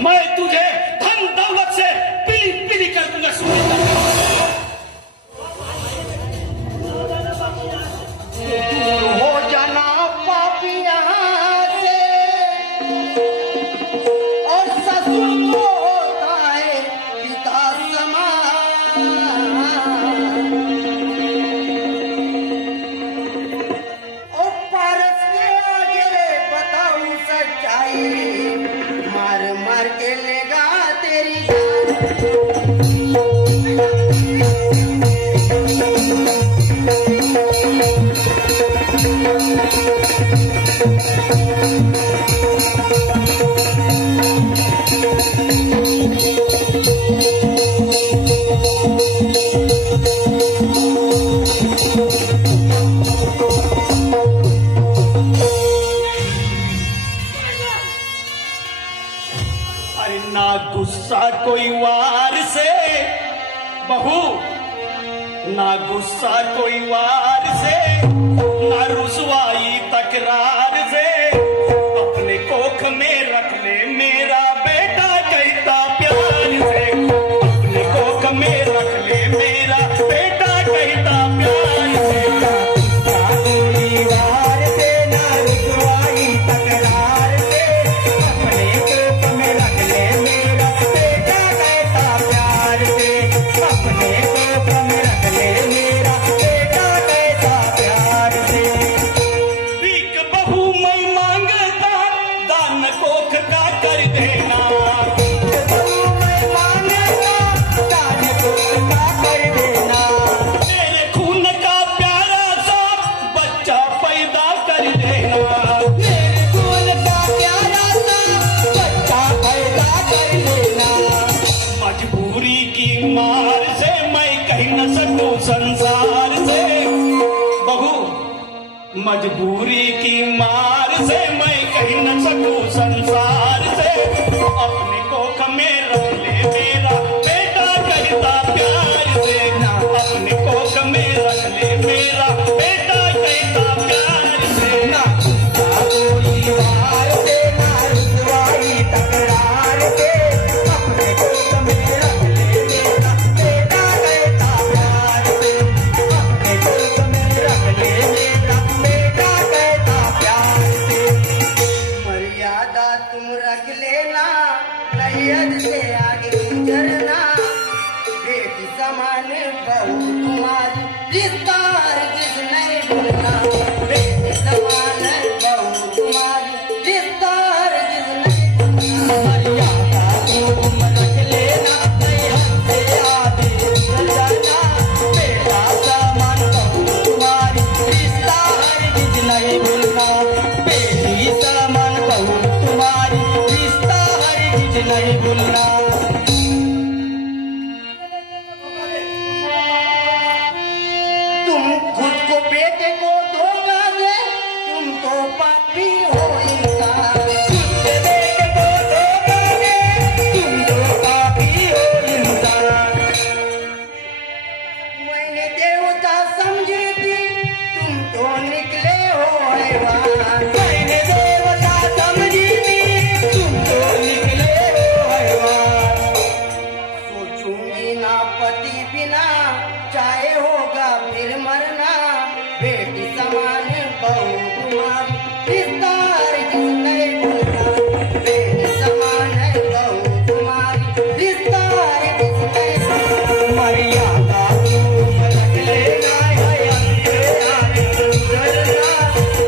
मैं तुझे धन दौलत से पीली पीली कर दूंगा। दूर हो जाना पापी यहाँ से, और ससुर को होता है पिता समान। और पारस के आगे बताऊं सच्चाई, मार मार के लेगा तेरी गुस्सा कोई वार से बहू, ना गुस्सा कोई वार से, ना रुसवाई तकरार से। अपने कोख में रख ले मेरा बेटा कहता प्यार से। अपने कोख में रख ले मेरा बेटा कहता प्यार से। ना कोई वार से, ना रुसवाई तकरार से, अपने कोख में रख ले मेरा बेटा कहता प्यार से। अपने कोख में रख ले मेरा बेटा कहता प्यार से। भीख बहू मैं मांगता, दान कोख का कर देना। बहू मैं मांगता, दान कोख का कर देना। मेरे खून का प्यारा सा बच्चा पैदा कर देना। मेरे खून का प्यारा सा बच्चा पैदा कर देना। मजबूरी की मार से मैं कह न सकूं संसार से। बहू, मजबूरी की मार से मैं कह न सकूं संसार से। अपने कोख में रख ले मेरा बेटा कहता प्यार से। अपने कोख में रख ले मेरा बेटा कहता प्यार से। ना कोई वार से, ना रुसवाई तकरार से, अपने कोख में रख ले मेरा बेटा कहता प्यार से। अपने कोख में रख ले मेरा बेटा कहता प्यार से। मर्यादा तुम रख लेना, नैयत से आगे गुजरना। बेटी समान बहू तुम्हारी, रिश्ता हरगिज नहीं भूलना। बेटी समान बहू तुम्हारी, रिश्ता हरगिज नहीं भूलना। मर्यादा तुम रख लेना, नैयत से आगे गुजरना। बेटा समान बहू तुम्हारी, रिश्ता हरगिज नहीं भूलना। बेटी समान बहू तुम्हारी, रिश्ता हरगिज नहीं भूलना। तुम खुद को बेटे को धोखा दे, तुम तो पापी हो इंसान। खुद के बेटे को धोखा दे, तुम तो पापी हो इंसान। मैंने देवता समझी थी, तुम तो निकले हो हैवान। मैंने देवता समझी थी, तुम तो निकले हो हैवान। सोचूंगी ना पति बिना, चाहे होगा फिर मरना। बेटी समान बहू तुम्हारी, रिश्ता हरगिज नहीं भूलना। बेटी समान बहू तुम्हारी, रिश्ता हरगिज नहीं भूलना। मर्यादा तुम रख लेना, अंधे आगे गुजरना।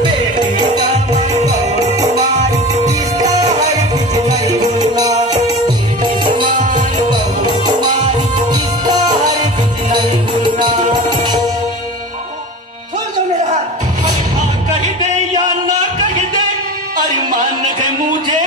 बेटी समान बहू तुम्हारी, रिश्ता हरगिज नहीं भूलना। बेटी समान बहू तुम्हारी, रिश्ता हरगिज नहीं भूलना। छोड़ दो मेरा हाथ। हाँ कह दे या ना कह दे, अरे मान है मुझे